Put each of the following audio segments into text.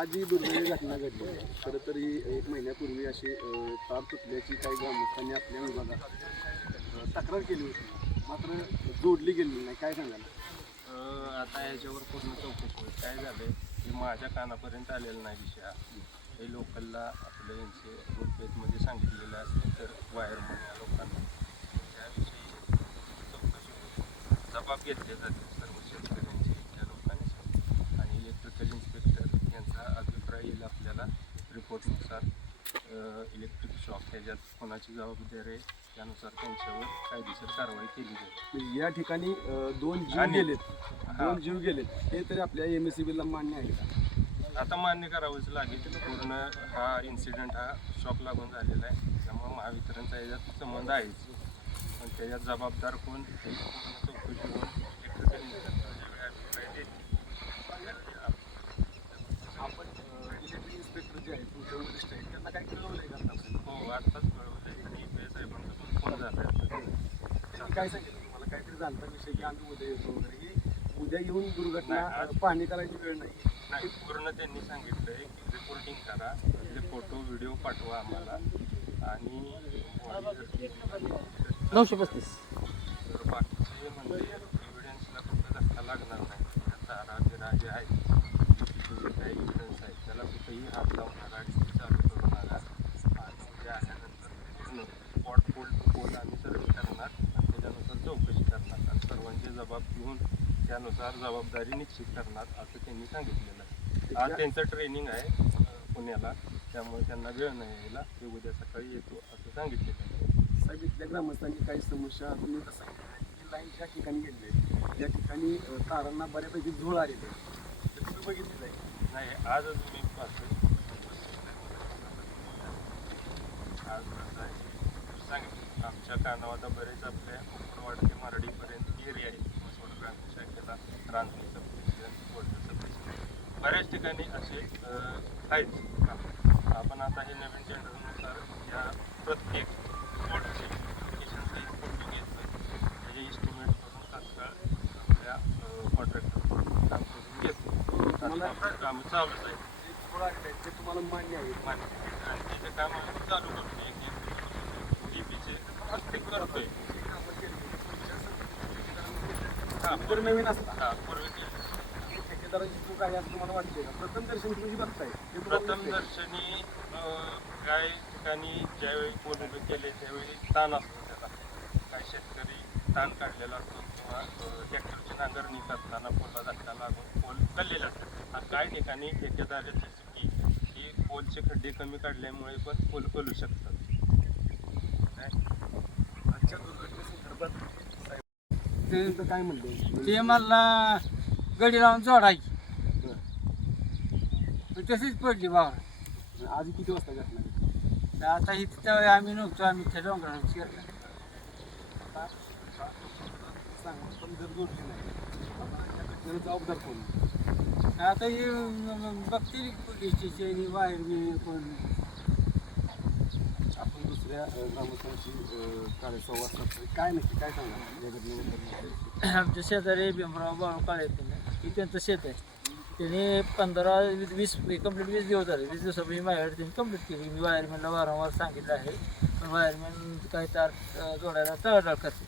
आज ही दुर्दैवी घटना घडली. खरं तर ही 1 महिन्यापूर्वी अशी तार तुटल्याची काही ग्रामस्थांनी आपल्या विभागात तक्रार केली होती, मात्र जोडली गेली नाही. काय सांगाल? आता याच्यावर पूर्ण चौकशी होईल. काय झालं की माझ्या कानापर्यंत आलेला नाही विषय. हे लोकलला आपलं यांचे ग्रुपमध्ये सांगितलेलं असतं तर वायरमन या लोकांना त्याविषयी चौकशी होईल. जबाब घेतले जाते सर्व शेतकऱ्यांचे या लोकांनी आणि इलेक्ट्रिकल इन्स्पेक्टर यांचा अभिप्राय येईल आपल्याला. रिपोर्टनुसार इलेक्ट्रिक शॉक ह्याच्यात कोणाची जबाबदारी आहे त्यानुसार त्यांच्यावर कायदेशीर कारवाई केली जाईल. या ठिकाणी 2 जीव गेलेत हे तरी आपल्या MSEBला मान्य आहे का? आता मान्य करावंच लागेल. पूर्ण हा इन्सिडेंट हा शॉक लागून झालेला आहे, त्यामुळे महावितरणचा याच्यात संबंध आहेच, पण त्याच्यात जबाबदार कोण हे चौकशी होऊन इलेक्ट्रिकल इन्स्पेक्टर अभिप्राय देतील. आपण इलेक्ट्रिक इन्स्पेक्टर जे आहेत तुमच्या वरिष्ठ आहेत त्यांना काय कळवलं आहे का? हो, आत्ताच कळवलं आहे आणि साहेबांचा पण फोन झाला आहे. काय सांगितलं तुम्हाला? काहीतरी झालं विषय की आम्ही उद्या येतो वगैरे, ही उद्या येऊन दुर्घटना पाहणी करायची वेळ नाही. पूर्ण त्यांनी सांगितलं आहे की रिपोर्टिंग करा, ते फोटो व्हिडिओ पाठवा आम्हाला आणि 935 तर बाकीचे म्हणजे एव्हिडन्सला कुठं धक्का लागणार नाही. तारा बिरा जे आहेत काही एव्हिडन्स आहेत त्याला कुठेही हात लावून नका, चालू करू नका आणि ते आल्यानंतर पूर्ण स्पॉट पोल आम्ही सर्वे करणार आणि त्याच्यानुसार चौकशी करणार आणि सर्वांचे जबाब घेऊन त्यानुसार जबाबदारी निश्चित करणार असं त्यांनी सांगितलेलं आहे. आज त्यांचं ट्रेनिंग आहे पुण्याला, त्यामुळे त्यांना वेळ नाही यायला, ते उद्या सकाळी येतो असं सांगितलेलं आहे. साहेब, इथल्या ग्रामस्थांची काही समस्या तुम्ही कसं सांगितलं, लाईन ज्या ठिकाणी गेले त्या ठिकाणी तारांना बऱ्यापैकी झोळ आलेली आहे, तर तुम्ही बघितलेलं आहे? नाही, आजच मी पाहतोय. आज कसं आहे सांगितलं, आमच्या कानावादा बरेच आपल्या उपरवाड ते मराठीपर्यंत एरिया आहे. मसवड ग्रामपंचायतीला रांजणी सबस्टेशन, कोल्हापूर सबस्टेशन, बऱ्याच ठिकाणी असे आहेत. आपण आता हे नवीन टेंडरनुसार या प्रत्येक स्पॉटचे लोकेशनचे फोटो घेतलं, त्याचे इस्टिमेट करून तात्काळ आपल्या कॉन्ट्रॅक्टर काम करून घेतो. काम चालूच आहे. ते तुम्हाला मान्य आहे? मान्य. आणि त्याचे काम आम्ही चालू करतो. DPचे प्रत्येक करतोय. जर नवीन असता पूर्वी ठेकेदाराची चूक आहे असं तुम्हाला वाटते का? प्रथम दर्शन तुम्ही बघताय, प्रथम दर्शनी काही ठिकाणी ज्यावेळी पोल उभे केले त्यावेळी ताण असतो त्याला. काही शेतकरी ताण काढलेला असतो किंवा ट्रॅक्टरची नांगरणी करताना पोलला धक्का लागून पोल कळलेला असतात. आणि काही ठिकाणी ठेकेदाराची चुकी ही पोलचे खड्डे कमी काढल्यामुळे पण पोल कळू शकतात. आजच्या दुर्घटनेसंदर्भात साहेब काय म्हणतो? ते मला गडी लावून जोडायची तशीच पडली बाबा. आज किती वाजता घटना? आता ही तिथं आम्ही नव्हतो, आम्ही त्या डोंगरावर शिरलो. सांगा, पण जर जोडली नाही जबाबदार कोण? आता ही बघतील पोलीसची वायर कोण. आपण दुसऱ्या ग्रामस्थांशी संवाद साधतोय. काय नक्की काय सांगा या घटनेबद्दल? आमच्या शेजारी भीमराव बाळू काळे की त्यांचं शेत आहे. त्याने 15-20 कंप्लीट 20 दिवस झाले. 20 दिवसापूर्वी माझ्याकडे त्यांनी कंप्लीट केली. मी वायरमॅनला वारंवार सांगितलं आहे, पण वायरमॅन काही तार जोडायला टाळाटाळ करते.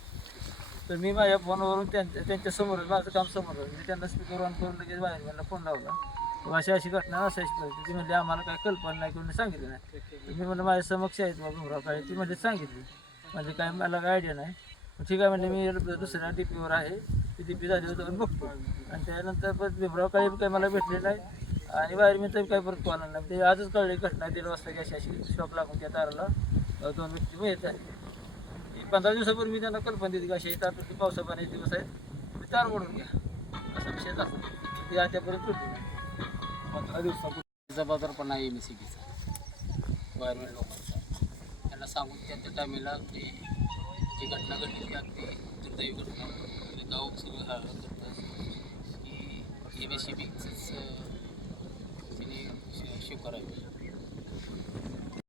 तर मी माझ्या फोनवरून त्यांच्यासमोर माझं काम समोर मी त्यांना स्पीकर ऑन करून लगेच वायरमॅनला फोन लावला. अशी घटना असायची परिस्थिती. ती म्हणजे आम्हाला काही कल्पना नाही, कोणी सांगितलं नाही. मी म्हणलं माझ्या समक्ष आहेत बाबा भीमराव काळे. ती म्हणजे सांगितली, म्हणजे काय मला काय आयडिया नाही. ठीक आहे म्हणजे मी दुसऱ्या DPवर आहे, ती DP झाली जाऊन बघतो. आणि त्यानंतर पण भीमराव काळे काही मला भेटले नाही आणि वायरमॅनचा काही फरक पडला नाही. ते आजच कळले घटना 1:30 वाजता की अशी शॉक लागून त्या ताराला 2 व्यक्ती मयत आहे. 15 दिवसापूर्वी मी त्यांना कल्पना दिली की अशी तार तुटली, पावसा पाण्याचे दिवस आहेत, मी तार ओढून घ्या असा विषय झाला. ते आतापर्यंत तुटली नाही. 15 दिवसापूर्वी जबाबदारपणा आहे MSCBचा वायरमॅन लोकांचा. त्यांना सांगून त्या टायमिंगला जी घटना घडली ती अगदी दुर्दैवी घटना. गाव सगळं